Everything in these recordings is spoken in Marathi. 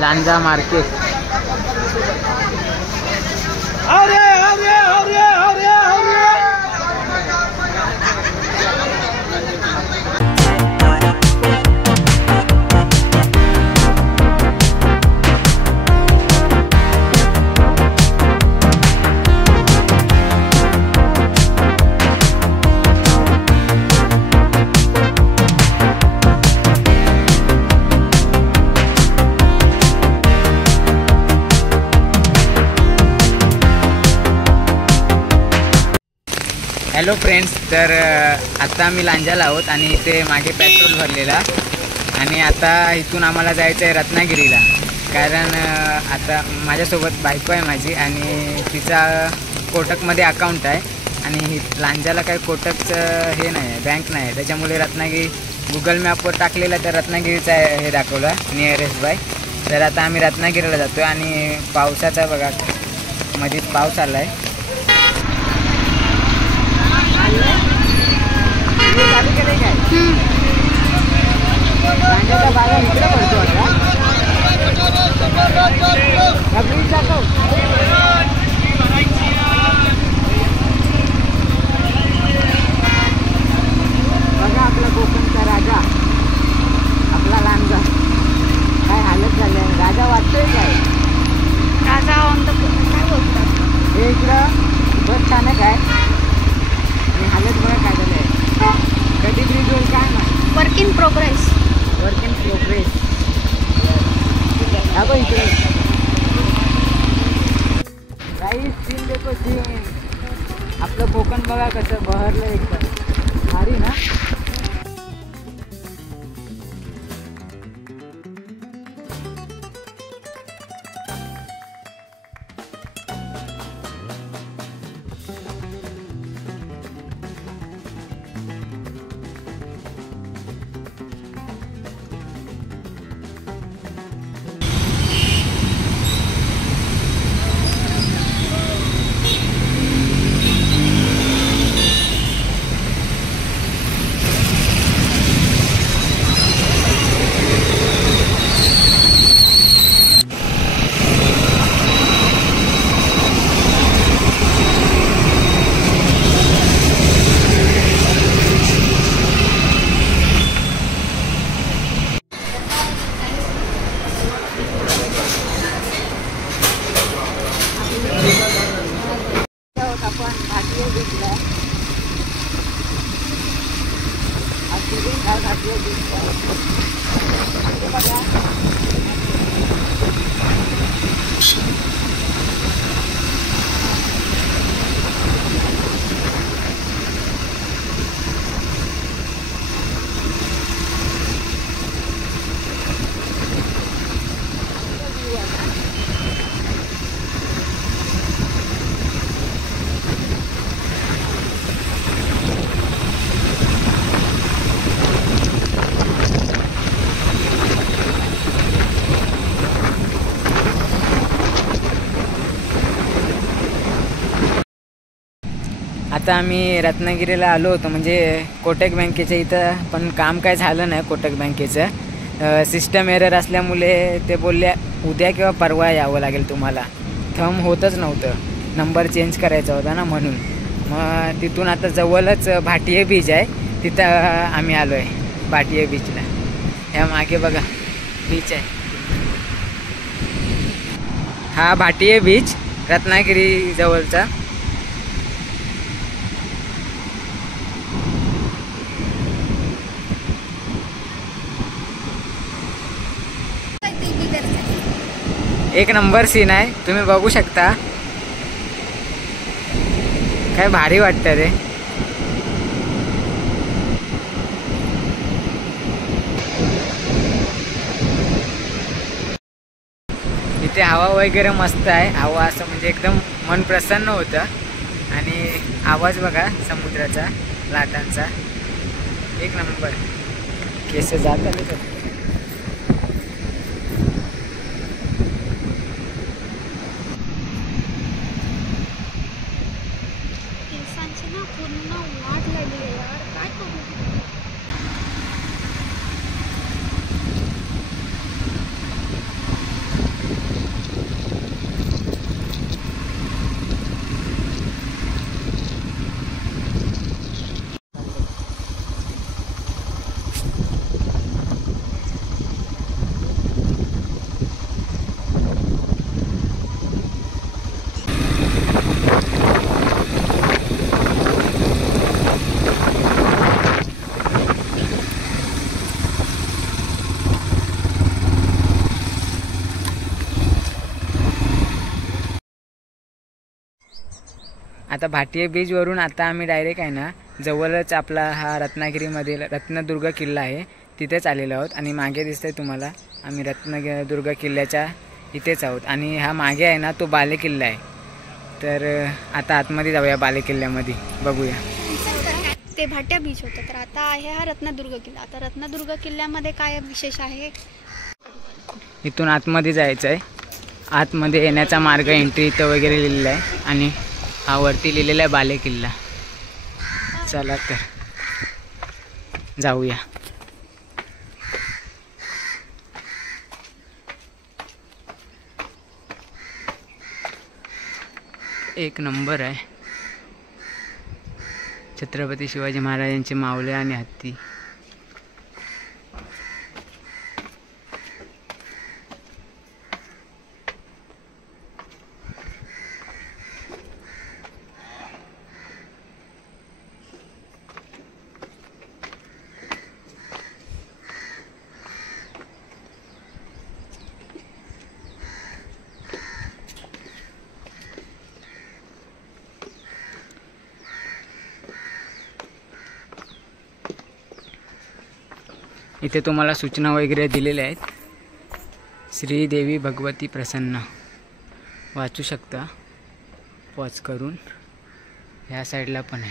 लांजा मार्केट. हॅलो फ्रेंड्स, तर आता आम्ही लांजाला आहोत आणि इथे मागे पेट्रोल भरलेला आणि आता इथून आम्हाला जायचं आहे रत्नागिरीला. कारण आता माझ्यासोबत बायको आहे माझी आणि तिचा कोटकमध्ये अकाउंट आहे आणि लांजाला काही कोटकचं हे नाही आहे, बँक नाही आहे. त्याच्यामुळे रत्नागिरी गुगल मॅपवर टाकलेलं तर रत्नागिरीचा हे दाखवलं नियरेस्ट बाय. तर आता आम्ही रत्नागिरीला जातो आणि पावसाचा बघा मध्ये पाऊस आला आहे. बाजार इकडे पडतो बघा आपला कोकणचा राजा, आपला लांजा. काय हालत झाली आहे, राजा वाटतोय काय? राजा ऑन द काय बोलतात हे इकडं बस स्थानक आहे आणि हालत बघा काय झालं आहे. कधी ब्रिज होईल काय नाही. Work in progress. अगो इकडे काही सीन देखो सीन. आपलं कोकण बघा कसं बहरलं एकदम भारी ना. आता आम्ही रत्नागिरीला आलो होतो, म्हणजे कोटक बँकेच्या इथं, पण काम काय झालं नाही कोटक बँकेचं. सिस्टम एरर असल्यामुळे ते बोलले उद्या किंवा परवा यावं लागेल तुम्हाला. थंब होतच नव्हतं, नंबर चेंज करायचा होता ना म्हणून. मग तिथून आता जवळच भाटिये बीच आहे, तिथं आम्ही आलो आहे भाटिये बीचला. ह्या मागे बघा बीच आहे, हा भाटिये बीच रत्नागिरी जवळचा. एक नंबर सीन आहे, तुम्ही बघू शकता. काय भारी वाटतं रे. इथे हवा वगैरे मस्त आहे, हवा असं म्हणजे एकदम मन प्रसन्न होतं. आणि आवाज बघा समुद्राचा, लाटांचा, एक नंबर. केस जात आले तर आता भाटिये बीचवरून आता आम्ही डायरेक्ट आहे ना जवळच आपला हा रत्नागिरीमधील रत्नदुर्ग किल्ला आहे तिथेच आलेलो आहोत. आणि मागे दिसतंय तुम्हाला आम्ही रत्नदुर्ग किल्ल्याच्या इथेच आहोत. आणि हा मागे आहे ना तो बालेकिल्ला आहे. तर आता आतमध्ये जाऊया बालेकिल्ल्यामध्ये बघूया. ते भाट्या बीच होतं तर आता आहे हा रत्नदुर्ग किल्ला. आता रत्नदुर्ग किल्ल्यामध्ये काय विशेष आहे? इथून आतमध्ये जायचं आहे. आतमध्ये येण्याचा मार्ग एंट्री इथं वगैरे लिहिलेला आहे आणि हा वरती लिहिलेला आहे बालेकिल्ला. चला तर जाऊया. एक नंबर आहे. छत्रपती शिवाजी महाराजांचे मावळे आणि हत्ती. इथे तुम्हाला सूचना वगैरे दिलेल्या आहेत. श्री देवी भगवती प्रसन्न वाचू शकता पॉज करून. ह्या साईडला पण आहे.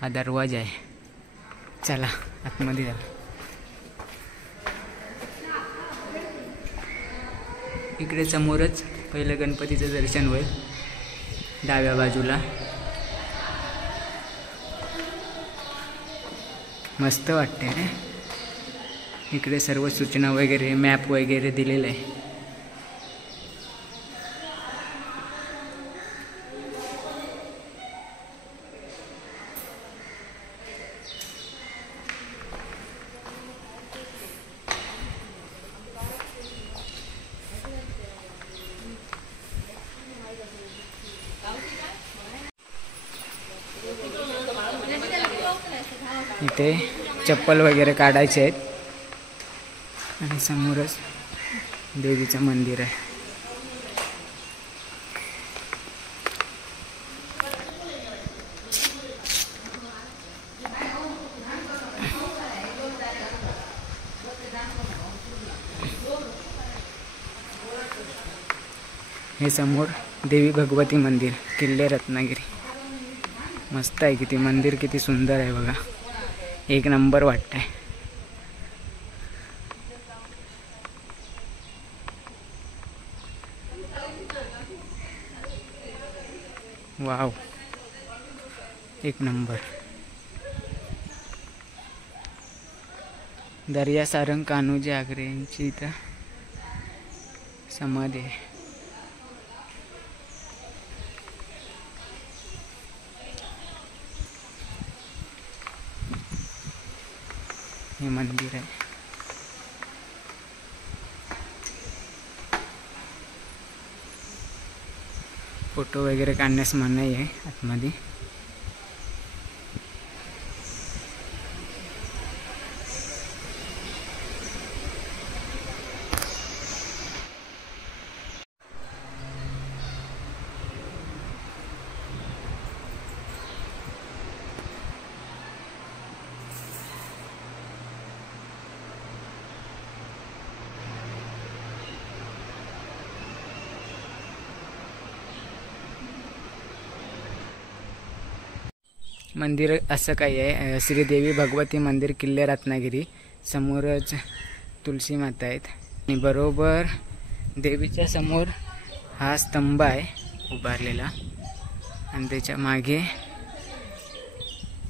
हा दरवाजा आहे. चला आतमध्ये जाऊ. इकडे समोरच पहिलं गणपतीचं दर्शन होईल डाव्या बाजूला. मस्त वाटते रे. इकडे सर्व सूचना वगैरे मॅप वगैरे दिलेलं आहे. इथे चप्पल वगैरे काढायचे आहेत. आणि समोरच देवीचं मंदिर आहे. हे समोर देवी भगवती मंदिर किल्ले रत्नागिरी. मस्त आहे. किती मंदिर किती सुंदर आहे बघा. एक नंबर वाटतंय. वाव एक नंबर. दर्या सारंग कान्होजी आगरे यांची इथं समाधी आहे. हे मंदिर आहे. फोटो वगैरे काढण्यास मनाई आहे आतमध्ये. मंदिर असं काही आहे. श्रीदेवी भगवती मंदिर किल्ले रत्नागिरी. समोरच तुलसी माता आहेत आणि बरोबर देवीच्या समोर हा स्तंभ आहे उभारलेला आणि त्याच्या मागे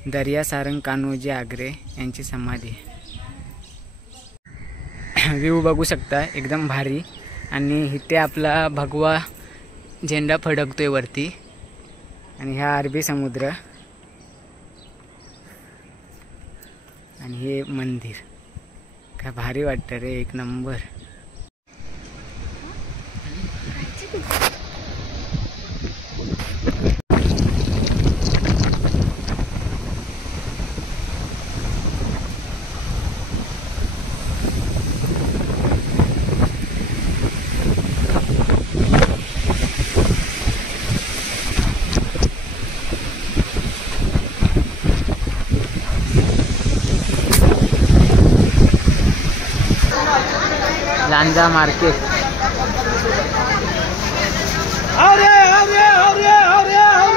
दर्या सारंग कान्होजी आगरे यांची समाधी आहे. व्ह्यू बघू शकता एकदम भारी. आणि इथे आपला भगवा झेंडा फडकतोय वरती. आणि हा अरबी समुद्र आणि हे मंदिर. काय भारी वाटतं रे. एक नंबर. लांजा मार्केट. अरे अरे अरे अरे अरे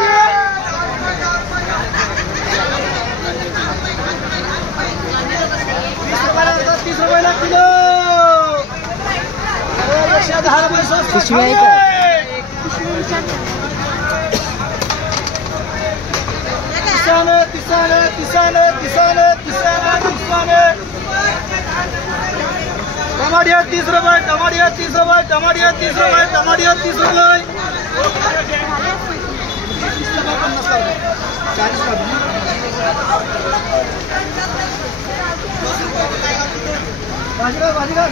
30 रुपयाला किलो. 110 रुपये स्वस्त. पिशवी आहे का? टमाटर 30 रुपये, टमाटर 30 रुपये, टमाटर 30 रुपये, टमाटर 30 रुपये. 40 भाजी घाल.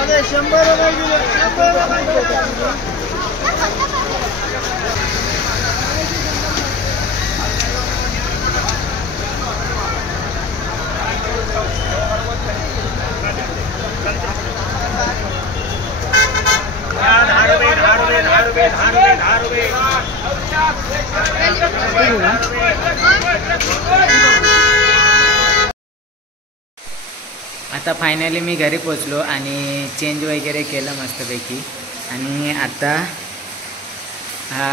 अरे 100 रुपये किलो. 100 रुपये किलो. आता फायनली मी घरी पोचलो आणि चेंज वगैरे केलं मस्तपैकी आणि आता हा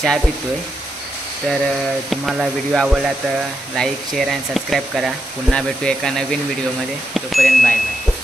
चहा पितोय. तर तुम्हाला व्हिडिओ आवडला तर लाईक शेअर आणि सबस्क्राईब करा. पुन्हा भेटू एका नवीन व्हिडिओमध्ये. तोपर्यंत बाय बाय.